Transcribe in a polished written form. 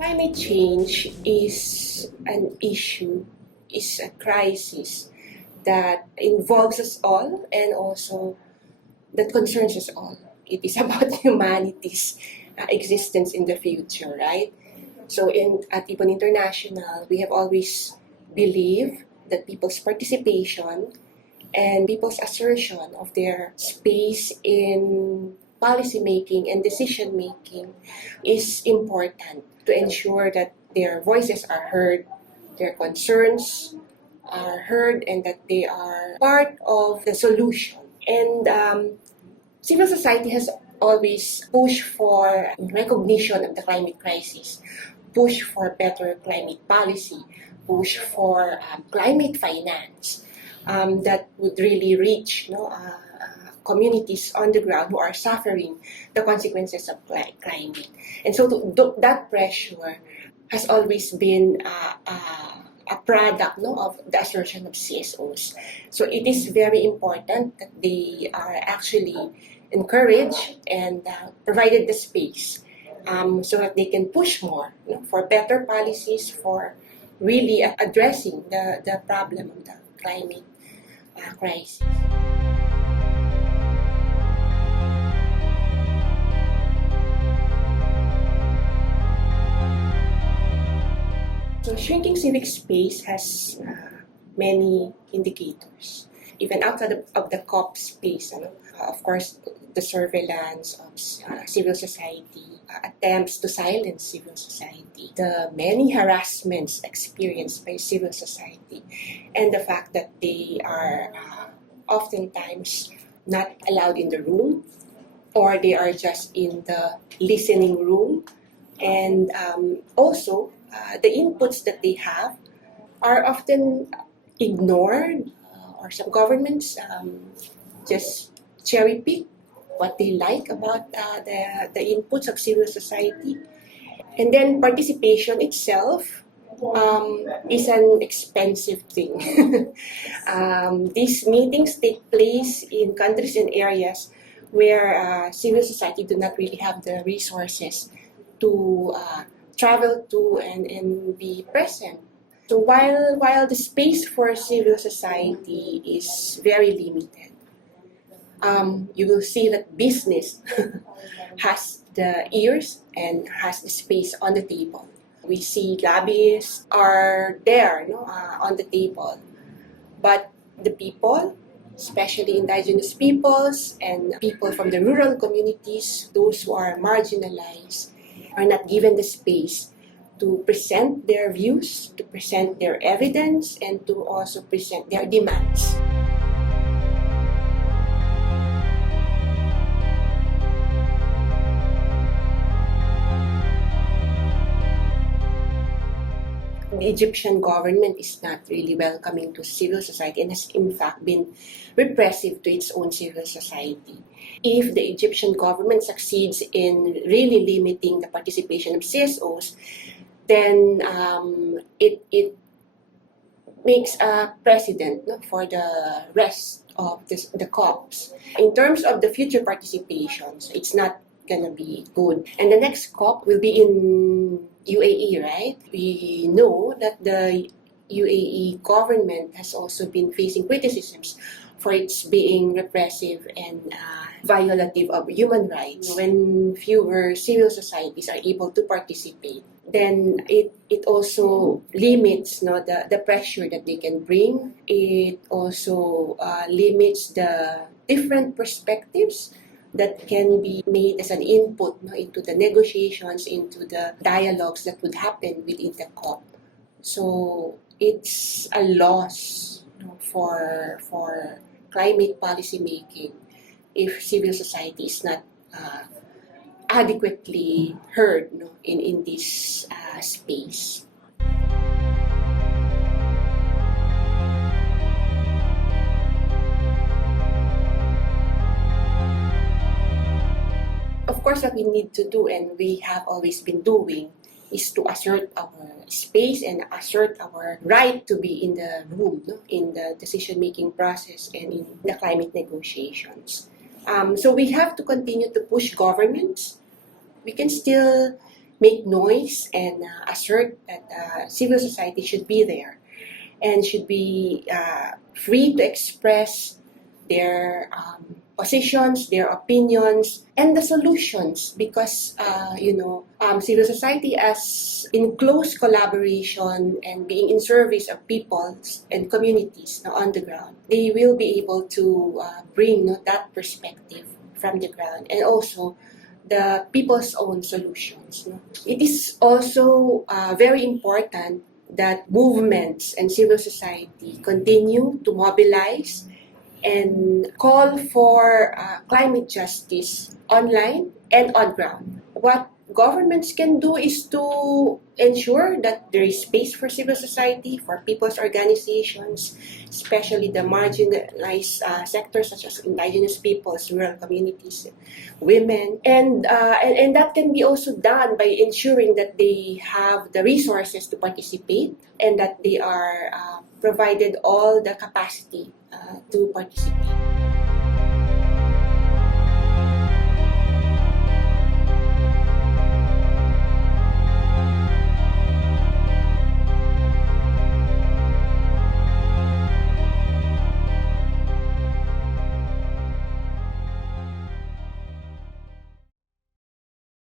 Climate change is an issue, is a crisis that involves us all and also that concerns us all. It is about humanity's existence in the future, right? So at IBON International, we have always believed that people's participation and people's assertion of their space in policy making and decision making is important to ensure that their voices are heard, their concerns are heard, and that they are part of the solution. And civil society has always pushed for recognition of the climate crisis, push for better climate policy, push for climate finance that would really reach communities on the ground who are suffering the consequences of climate. And so that pressure has always been a product of the assertion of CSOs. So it is very important that they are actually encouraged and provided the space so that they can push more for better policies, for really addressing the problem of the climate crisis. So shrinking civic space has many indicators. Even outside of the COP space, of course, the surveillance of civil society, attempts to silence civil society, the many harassments experienced by civil society, and the fact that they are oftentimes not allowed in the room, or they are just in the listening room, and also the inputs that they have are often ignored, or some governments just cherry pick what they like about the inputs of civil society. And then participation itself is an expensive thing. These meetings take place in countries and areas where civil society do not really have the resources to travel to and be present. So while the space for civil society is very limited, you will see that business has the ears and has the space on the table. We see lobbyists are there on the table, but the people, especially indigenous peoples and people from the rural communities, those who are marginalized, are not given the space to present their views, to present their evidence, and to also present their demands. The Egyptian government is not really welcoming to civil society and has in fact been repressive to its own civil society. If the Egyptian government succeeds in really limiting the participation of CSOs, then it makes a precedent for the rest of the COPs. In terms of the future participations, it's not going to be good. And the next COP will be in UAE, right? We know that the UAE government has also been facing criticisms for its being repressive and violative of human rights. When fewer civil societies are able to participate, then it also limits the pressure that they can bring. It also limits the different perspectives that can be made as an input into the negotiations, into the dialogues that would happen within the COP. So it's a loss for climate policy making if civil society is not adequately heard in this space. Of course, what we need to do, and we have always been doing, is to assert our space and assert our right to be in the room, in the decision-making process and in the climate negotiations. So we have to continue to push governments. We can still make noise and assert that civil society should be there and should be free to express their positions, their opinions, and the solutions because, civil society as in close collaboration and being in service of peoples and communities on the ground, they will be able to bring that perspective from the ground and also the people's own solutions. It is also very important that movements and civil society continue to mobilize and call for climate justice online and on ground. What governments can do is to ensure that there is space for civil society, for people's organizations, especially the marginalized sectors such as Indigenous Peoples, rural communities, women, and that can be also done by ensuring that they have the resources to participate and that they are provided all the capacity to participate.